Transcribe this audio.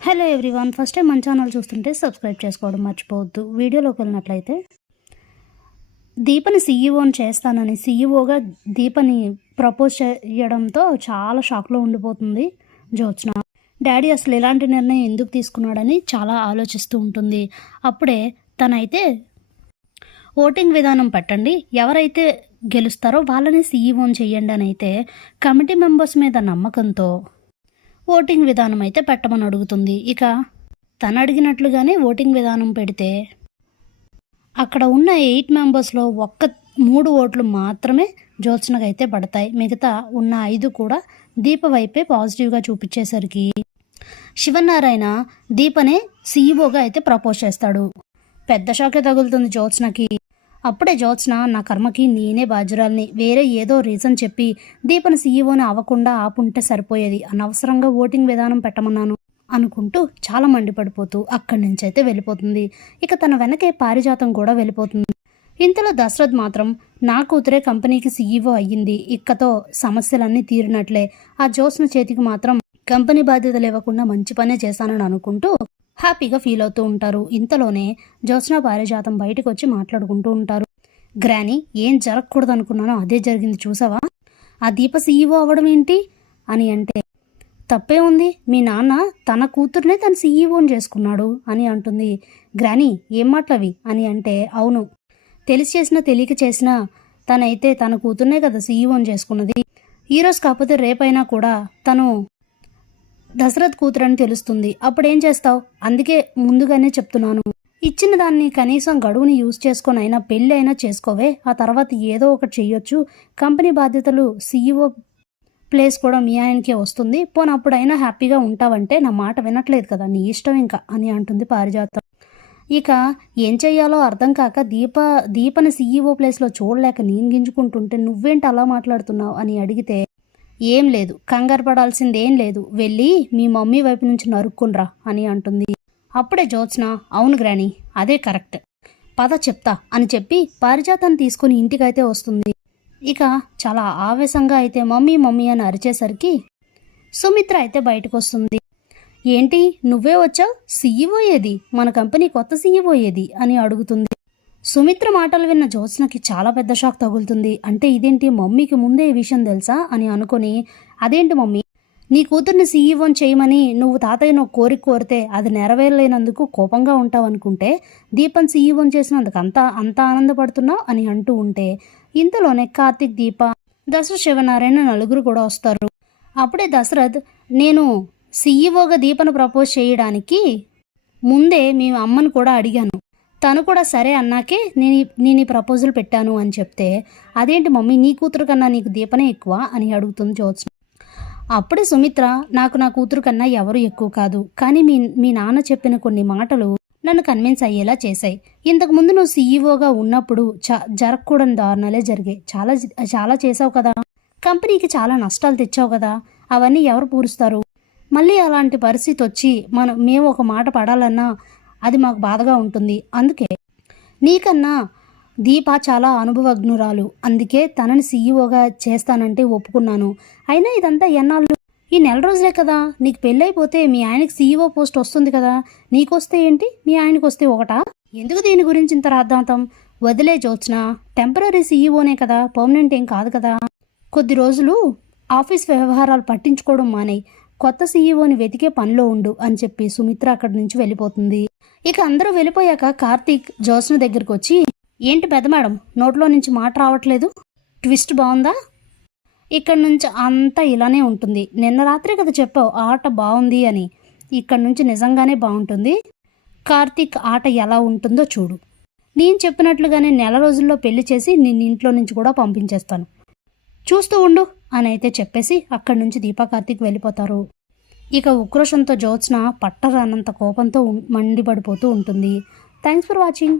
Hello everyone, first time మన channel చూస్తుంటే subscribe చేసుకోవడం మర్చిపోవద్దు. వీడియోలోకి వెళ్ళినట్లయితే దీపని సీఈఓని చేస్తానని సీఈఓగా దీపని ప్రపోజ్ చేయడంతో చాలా షాక్లో ఉండిపోతుంది జ్యోత్స్న. డాడీ అసలు ఇలాంటి నిర్ణయం ఎందుకు తీసుకున్నాడని చాలా ఆలోచిస్తూ ఉంటుంది. అప్పుడే తనైతే ఓటింగ్ విధానం పెట్టండి, ఎవరైతే గెలుస్తారో వాళ్ళని సీఈఓని చెయ్యండి అని అయితే కమిటీ మెంబర్స్ మీద నమ్మకంతో ఓటింగ్ విధానం అయితే పెట్టమని అడుగుతుంది. ఇక తను అడిగినట్లుగానే ఓటింగ్ విధానం పెడితే అక్కడ ఉన్న 8 మెంబర్స్లో 3 ఓట్లు మాత్రమే జ్యోత్స్నకు అయితే పడతాయి. మిగతా ఉన్న 5 కూడా దీప వైపే పాజిటివ్గా చూపించేసరికి శివనారాయణ దీపనే సీఈఓగా అయితే ప్రపోజ్ చేస్తాడు. పెద్ద షాకే తగులుతుంది జ్యోత్స్నకి. అప్పుడే జ్యోత్స్న, నా కర్మకి నేనే బాధ్యురాల్ని, వేరే ఏదో రీజన్ చెప్పి దీపని సీఈఓని అవ్వకుండా ఆపుంటే సరిపోయేది, అనవసరంగా ఓటింగ్ విధానం పెట్టమన్నాను అనుకుంటూ చాలా మండిపడిపోతూ అక్కడి నుంచి అయితే వెళ్ళిపోతుంది. ఇక తన వెనకే పారిజాతం కూడా వెళ్ళిపోతుంది. ఇంతలో దశరథ్ మాత్రం, నా కూతురే కంపెనీకి సీఈఓ అయ్యింది, ఇక్కతో సమస్యలన్నీ తీరినట్లే, ఆ జ్యోత్స్న చేతికి మాత్రం కంపెనీ బాధ్యతలు ఇవ్వకుండా మంచి పనే చేశానని అనుకుంటూ హ్యాపీగా ఫీల్ అవుతూ ఉంటారు. ఇంతలోనే జ్యోత్స్న పారిజాతం బయటకు వచ్చి మాట్లాడుకుంటూ ఉంటారు. గ్రానీ, ఏం జరగకూడదు అనుకున్నానో అదే జరిగింది చూసావా, ఆ దీప సీఈఓ అవ్వడం ఏంటి అని అంటే, తప్పే ఉంది, మీ నాన్న తన కూతుర్నే తన సీఈఓని చేసుకున్నాడు అని అంటుంది. గ్రానీ, ఏం మాటలవి అని అంటే, అవును, తెలిసి చేసినా తెలియక చేసినా తనైతే తన కూతుర్నే కదా సీఈఓని చేసుకున్నది, ఈరోజు కాకపోతే రేపైనా కూడా తను దశరథ్ కూతురని తెలుస్తుంది, అప్పుడేం చేస్తావు, అందుకే ముందుగానే చెప్తున్నాను, ఇచ్చిన దాన్ని కనీసం గడువుని యూజ్ చేసుకొని అయినా పెళ్ళి అయినా చేసుకోవే, ఆ తర్వాత ఏదో ఒకటి చెయ్యొచ్చు, కంపెనీ బాధ్యతలు సీఈఓ ప్లేస్ కూడా మీ ఆయనకే వస్తుంది, పోనప్పుడైనా హ్యాపీగా ఉంటావంటే నా మాట వినట్లేదు కదా, నీ ఇష్టం ఇంకా అని అంటుంది పారిజాతం. ఇక ఏం చెయ్యాలో అర్థం కాక దీపని సీఈఓ ప్లేస్లో చూడలేక నేను గింజుకుంటుంటే, నువ్వేంటి అలా మాట్లాడుతున్నావు అని అడిగితే, ఏం లేదు, కంగారు పడాల్సిందేం లేదు, వెళ్ళి మీ మమ్మీ వైపు నుంచి నరుక్కునరా అని అంటుంది. అప్పుడే జ్యోత్స్న, అవును గ్రానీ, అదే కరెక్ట్, పద చెప్తా అని చెప్పి పారిజాతాన్ని తీసుకుని ఇంటికైతే వస్తుంది. ఇక చాలా ఆవేశంగా అయితే మమ్మీ మమ్మీ అని అరిచేసరికి సుమిత్ర అయితే బయటకు వస్తుంది. ఏంటి నువ్వే వచ్చావు, సీఈఓ ఏది, మన కంపెనీ కొత్త సీఈఓ ఏది అని అడుగుతుంది. సుమిత్ర మాటలు విన్న జ్యోత్స్నకి చాలా పెద్ద షాక్ తగులుతుంది. అంటే ఇదేంటి, మమ్మీకి ముందే ఈ విషయం తెలుసా అని అనుకుని, అదేంటి మమ్మీ, నీ కూతుర్ని సీఈఓని చేయమని నువ్వు తాతయ్యను కోరిక కోరితే అది నెరవేరలేనందుకు కోపంగా ఉంటావు అనుకుంటే, దీపన్ సీఈఓని చేసినందుకు అంతా ఆనందపడుతున్నావు అని అంటూ ఉంటే, ఇంతలోనే కార్తిక్, దీప, దశరథ్, శివనారాయణ నలుగురు కూడా వస్తారు. అప్పుడే దశరథ్, నేను సీఈఓగా దీపను ప్రపోజ్ చేయడానికి ముందే మీ అమ్మను కూడా అడిగాను, తను కూడా సరే అన్నాకే నేను ఈ ప్రపోజల్ పెట్టాను అని చెప్తే, అదేంటి మమ్మీ, నీ కూతురు కన్నా నీకు దీపనే ఎక్కువ అని అడుగుతుంది జ్యోత్స్న. అప్పుడే సుమిత్ర, నాకు నా కూతురు కన్నా ఎవరు ఎక్కువ కాదు, కానీ మీ నాన్న చెప్పిన కొన్ని మాటలు నన్ను కన్విన్స్ అయ్యేలా చేశాయి, ఇంతకుముందు నువ్వు సీఈఓగా ఉన్నప్పుడు జరగకూడని దారుణాలే జరిగాయి, చాలా చేసావు కదా, కంపెనీకి చాలా నష్టాలు తెచ్చావు కదా, అవన్నీ ఎవరు పూరుస్తారు, మళ్ళీ అలాంటి పరిస్థితి వచ్చి మేము ఒక మాట పడాలన్నా అది మాకు బాధగా ఉంటుంది, అందుకే నీకన్నా దీప చాలా అనుభవజ్ఞురాలు, అందుకే తనని సీఈఓగా చేస్తానంటే ఒప్పుకున్నాను, అయినా ఇదంతా ఎన్నాళ్ళు, ఈ నెల రోజులే కదా, నీకు పెళ్ళైపోతే మీ ఆయనకి సీఈఓ పోస్ట్ వస్తుంది కదా, నీకొస్తే ఏంటి, మీ ఆయనకు వస్తే ఒకటా, ఎందుకు దీని గురించి ఇంత రాద్ధాంతం, వదిలే జ్యోత్స్న, టెంపరీ సీఈఓనే కదా, పర్మనెంట్ ఏం కాదు కదా, కొద్ది రోజులు ఆఫీస్ వ్యవహారాలు పట్టించుకోవడం మానేయి, కొత్త సీఈఓని వెతికే పనిలో ఉండు అని చెప్పి సుమిత్ర అక్కడి నుంచి వెళ్ళిపోతుంది. ఇక అందరూ వెళ్ళిపోయాక కార్తీక్ జ్యోత్స్న దగ్గరికి వచ్చి, ఏంటి పెద్ద మేడం, నోట్లో నుంచి మాట రావట్లేదు, ట్విస్ట్ బాగుందా, ఇక్కడి నుంచి అంతా ఇలానే ఉంటుంది, నిన్న రాత్రే కదా చెప్పావు ఆట బాగుంది అని, ఇక్కడి నుంచి నిజంగానే బాగుంటుంది, కార్తీక్ ఆట ఎలా ఉంటుందో చూడు, నేను చెప్పినట్లుగానే నెల రోజుల్లో పెళ్లి చేసి నిన్ను ఇంట్లో నుంచి కూడా పంపించేస్తాను, చూస్తూ ఉండు అని అయితే చెప్పేసి అక్కడి నుంచి దీపా, కార్తీక్ వెళ్ళిపోతారు. ఇక ఉక్రోషంతో జ్యోత్స్న పట్టరానంత కోపంతో మండిపడిపోతూ ఉంటుంది. Thanks for watching.